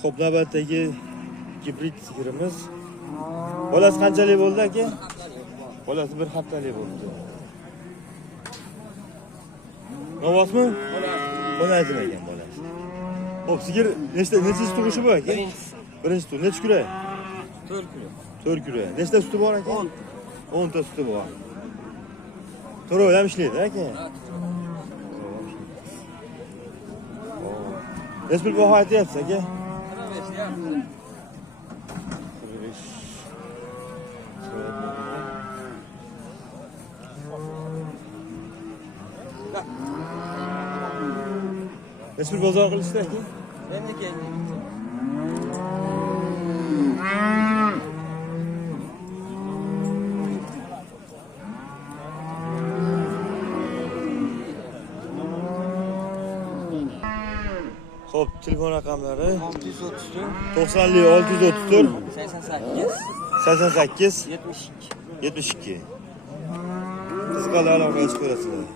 Xo'p, navbatdagi gibrid sigirimiz. Bolasi qanchalik bo'ldi aka? Bolasi 1 haftalik bo'ldi. Novosmi? Buni aytmagan bolasi. Xo'p, sigir nechta tug'ishi bor aka? Birinchi tur. Necha kurak? 4 kilo. 4 kurak. Nechta suti bor aka? 10 ta suti bor. To'rov ham ishlaydi aka. Nech pul baho aytyapsiz aka? 45. Nech pul bozor qilishdi aka? Endi keldik. Xo'p, telefon raqamlari 634 90li 634 88 88 72. 72. Qiziqarli aloqa qilib ko'rasizlar.